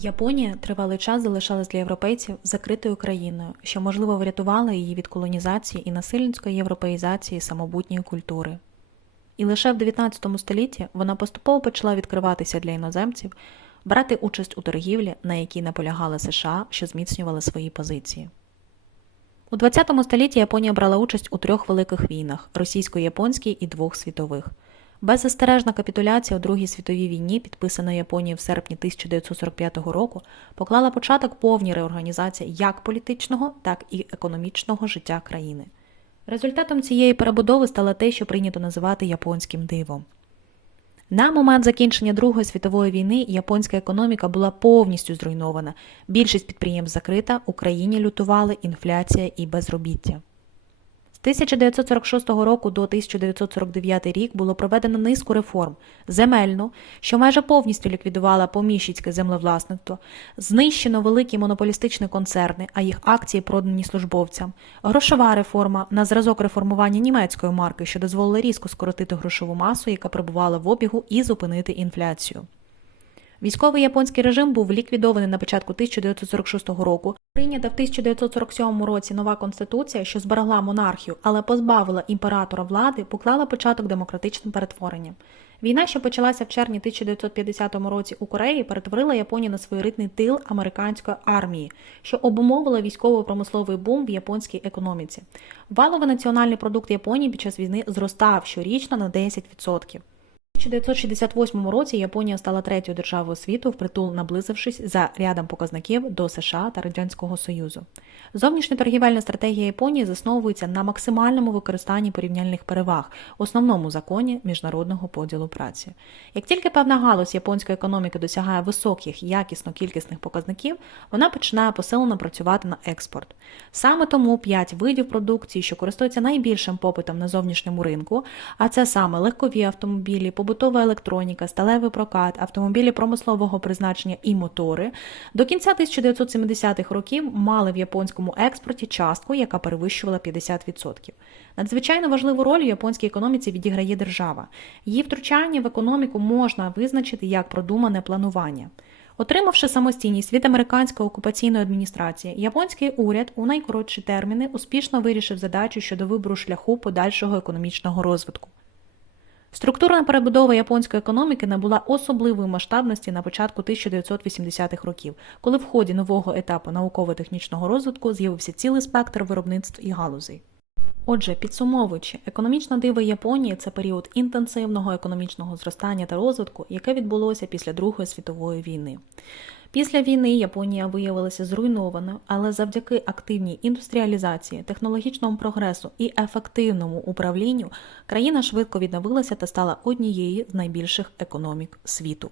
Японія тривалий час залишалась для європейців закритою країною, що можливо врятувало її від колонізації і насильницької європеїзації самобутньої культури. І лише в 19 столітті вона поступово почала відкриватися для іноземців, брати участь у торгівлі, на якій наполягали США, що зміцнювали свої позиції. У 20 столітті Японія брала участь у трьох великих війнах російсько-японській і двох світових. Беззастережна капітуляція у Другій світовій війні, підписана Японією в серпні 1945 року, поклала початок повній реорганізації як політичного, так і економічного життя країни. Результатом цієї перебудови стало те, що прийнято називати японським дивом. На момент закінчення Другої світової війни японська економіка була повністю зруйнована. Більшість підприємств закрита, у країні лютували інфляція і безробіття. З 1946 року до 1949 рік було проведено низку реформ: земельну, що майже повністю ліквідувала поміщицьке землевласництво, знищено великі монополістичні концерни, а їх акції продані службовцям, грошова реформа на зразок реформування німецької марки, що дозволила різко скоротити грошову масу, яка перебувала в обігу, і зупинити інфляцію. Військовий японський режим був ліквідований на початку 1946 року. Прийнята в 1947 році нова конституція, що зберегла монархію, але позбавила імператора влади, поклала початок демократичним перетворенням. Війна, що почалася в червні 1950 році у Кореї, перетворила Японію на своєрідний тил американської армії, що обумовила військово-промисловий бум в японській економіці. Валовий національний продукт Японії під час війни зростав щорічно на 10%. У 1968 році Японія стала третьою державою світу, впритул наблизившись за рядом показників до США та Радянського Союзу. Зовнішня торгівельна стратегія Японії засновується на максимальному використанні порівняльних переваг, основному законі міжнародного поділу праці. Як тільки певна галузь японської економіки досягає високих якісно кількісних показників, вона починає посилено працювати на експорт. Саме тому п'ять видів продукції, що користуються найбільшим попитом на зовнішньому ринку, а це саме легкові автомобілі, побутова електроніка, сталевий прокат, автомобілі промислового призначення і мотори, до кінця 1970-х років мали в японському експорті частку, яка перевищувала 50%. Надзвичайно важливу роль у японській економіці відіграє держава. Її втручання в економіку можна визначити як продумане планування. Отримавши самостійність від американської окупаційної адміністрації, японський уряд у найкоротші терміни успішно вирішив задачу щодо вибору шляху подальшого економічного розвитку. Структурна перебудова японської економіки набула особливої масштабності на початку 1980-х років, коли в ході нового етапу науково-технічного розвитку з'явився цілий спектр виробництв і галузей. Отже, підсумовуючи, економічна диво Японії це період інтенсивного економічного зростання та розвитку, яке відбулося після Другої світової війни. Після війни Японія виявилася зруйнованою, але завдяки активній індустріалізації, технологічному прогресу і ефективному управлінню країна швидко відновилася та стала однією з найбільших економік світу.